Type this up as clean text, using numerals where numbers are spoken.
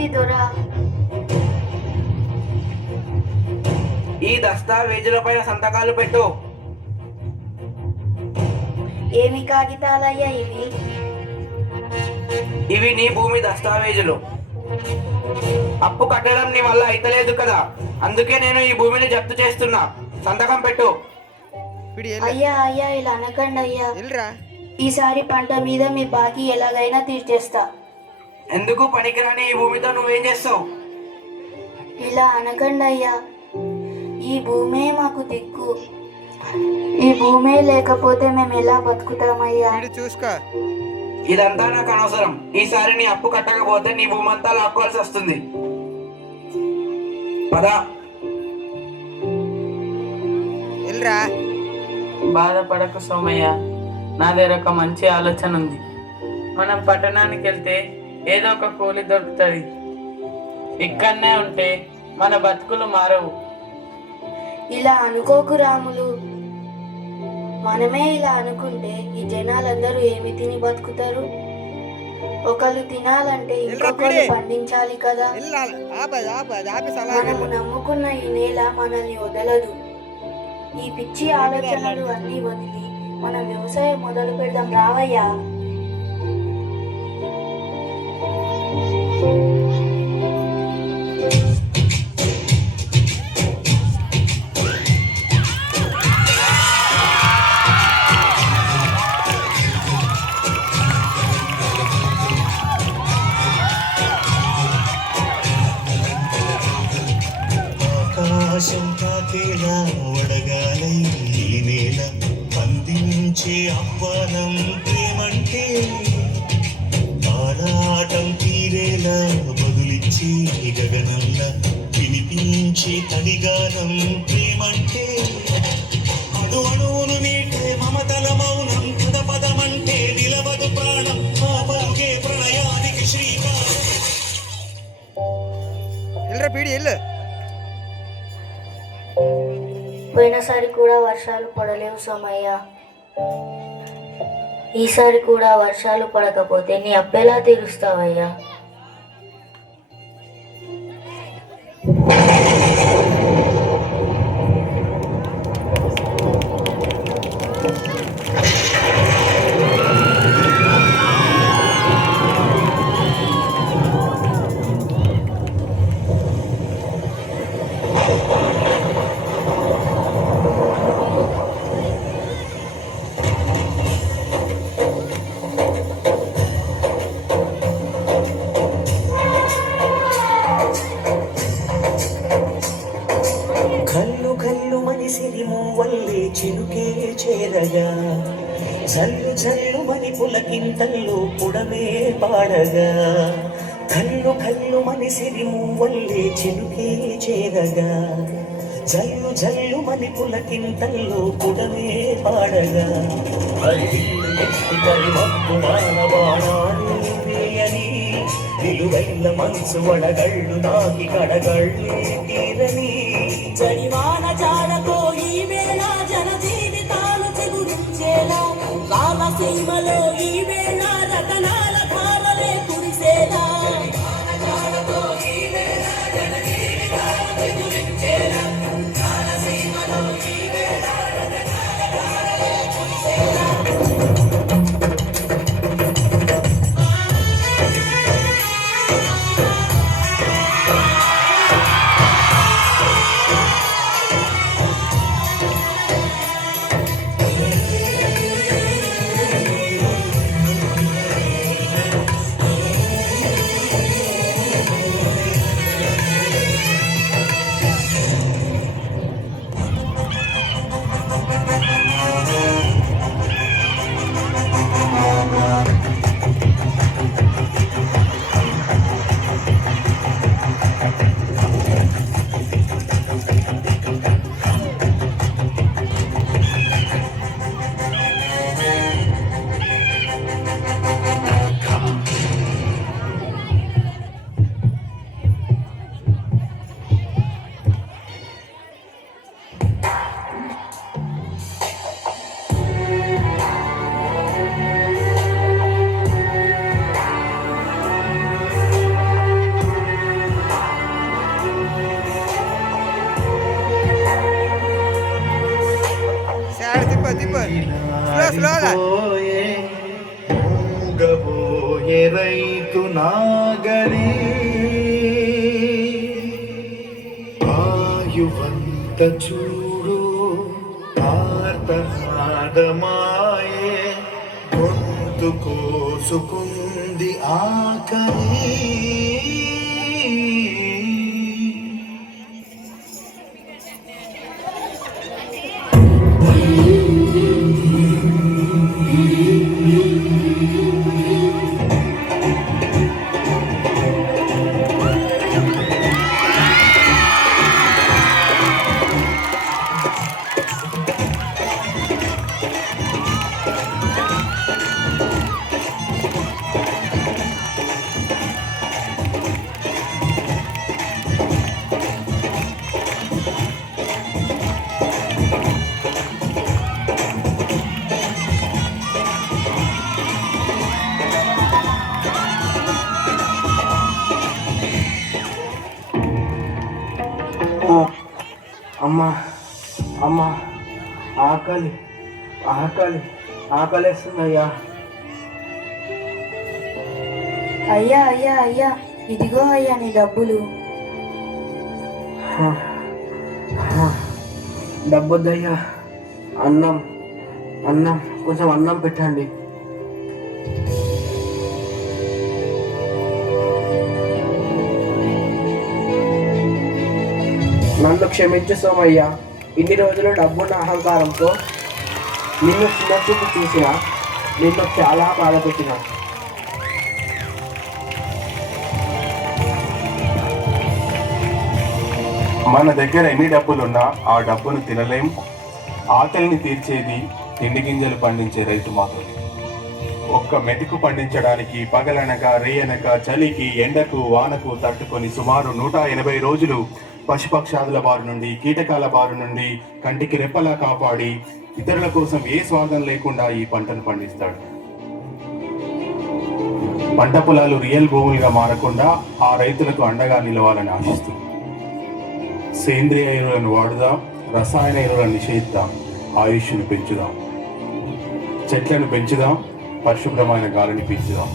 ఏది దొరా? ఈ దస్తావేజులపైన సంతకాలు పెట్టు. ఏమి కాగితాలయ్యా ఇవి? ఇవి నీ భూమి దస్తావేజులు. అప్పు కట్టడం నీ వల్ల అయితలేదు కదా, అందుకే నేను ఈ భూమిని జప్తు చేస్తున్నా. సంతకం పెట్టు. అయ్యా అయ్యా ఇలా అనకండి అయ్యా. ఈసారి పంట మీద మీ బాకీ ఎలాగైనా తీర్చేస్తా. ఎందుకు పనికిరాని ఈ భూమితో నువ్వేం చేస్తావు? ఇలా అనకండి అయ్యా. ఈ భూమే మాకు దిక్కు. ఈ భూమే లేకపోతే మేము ఎలా బతుకుతామయ్యా? చూసుకో. ఇదంతా నాకు అనవసరం. ఈసారి నీ అప్పు కట్టకపోతే నీ భూమి అంతా లాక్కోవాల్సి వస్తుంది. పదా. బాధపడకు సోమయ్య, నా దగ్గర ఒక మంచి ఆలోచన ఉంది. మనం పట్టణానికి వెళ్తే ఏదో ఒక కూలి దొరుకుతుంది. ఇక్కడనే ఉంటే మన బతుకులు మారవు. ఇలా అనుకోకు రాములు. మనమే ఇలా అనుకుంటే ఈ జనాలందరూ ఏమి తిని బతుకుతారు? ఒకళ్ళు తినాలంటే ఇంకొకరు పండించాలి కదా. మనము నమ్ముకున్న ఈ నేల మనల్ని వదలదు. ఈ పిచ్చి ఆలోచనలు అన్నీ వదిలి మనం వ్యవసాయం మొదలు పెడదాం రావయ్యా. ఆకాశం తాకేలా వడగాలై ఈ నేల అందించే ఆహ్వానం ప్రేమంటే ఆరాటం తీరేలా బదులిచ్చే గగనంలా వినిపించే తడిగానం ప్రేమంటే అణు అణువును నీటే మమతల మౌనం పద పదమంటే నిలవదు ప్రాణం ఆ పరుగే ప్రణయానికి శ్రీకారం. పోయినసారి కూడా వర్షాలు పడలేవు సోమయ్య. ఈసారి కూడా వర్షాలు పడకపోతే నీ అప్పెలా తీరుస్తావయ్యా? కల్లు కల్లు మనిసిరి మూవల్లే చినుకే చేరగా జల్లు జల్లు మని పులకింతల్లో పుడమే పాడగా కల్లు కల్లు మనిసిరి మూవల్లే చినుకే చేరగా జల్లు జల్లు మని పులకింతల్లో పుడమే పాడగా మానవాణి నిలువైన మనసు వడగళ్ళు నాకి కడగళ్ళే తీరని జడివాన జాడతో ఈ వేళ జన జీవితాలు చిగురించేలా రామసీమలో ఈ వేళ రతనాల భావలే కురిసేలా పోయే మూగబోయే రైతు నాగలి ఆయువంత చూడు ఆర్తనాదమాయే గొంతు కోసుకుంది ఆకలి. అమ్మా అమ్మా, ఆకలి ఆకలి ఆకలేస్తుందయ్యా. అయ్యా అయ్యా అయ్యా, ఇదిగో అయ్యా నీ డబ్బులు. డబ్బొద్దయ్యా, అన్నం అన్నం కొంచెం అన్నం పెట్టండి. నన్ను క్షమించు సోమయ్య, ఇన్ని రోజులు డబ్బున్న అహంకారంతో నిన్ను చిన్న చూపు చూసిన, నిన్ను చాలా బాధ పెట్టిన. మన దగ్గర ఎన్ని డబ్బులున్నా ఆ డబ్బును తినలేం. ఆకలిని తీర్చేది తిండి గింజలు పండించే రైతు మాత్రమే. ఒక్క మెతుకు పండించడానికి పగలనక రేయనక చలికి ఎండకు వానకు తట్టుకొని సుమారు 180 రోజులు పశుపక్షాదుల బారి నుండి కీటకాల బారి నుండి కంటికి రెప్పలా కాపాడి ఇతరుల కోసం ఏ స్వార్థం లేకుండా ఈ పంటను పండిస్తాడు. పంట పొలాలు రియల్ భూములుగా మారకుండా ఆ రైతులకు అండగా నిలవాలని ఆశిస్తుంది. సేంద్రియ ఎరువులను వాడుదాం, రసాయన ఎరువులను నిషేధిద్దాం, ఆయుష్ను పెంచుదాం, చెట్లను పెంచుదాం, పరిశుభ్రమైన గాలిని పీల్చుదాం.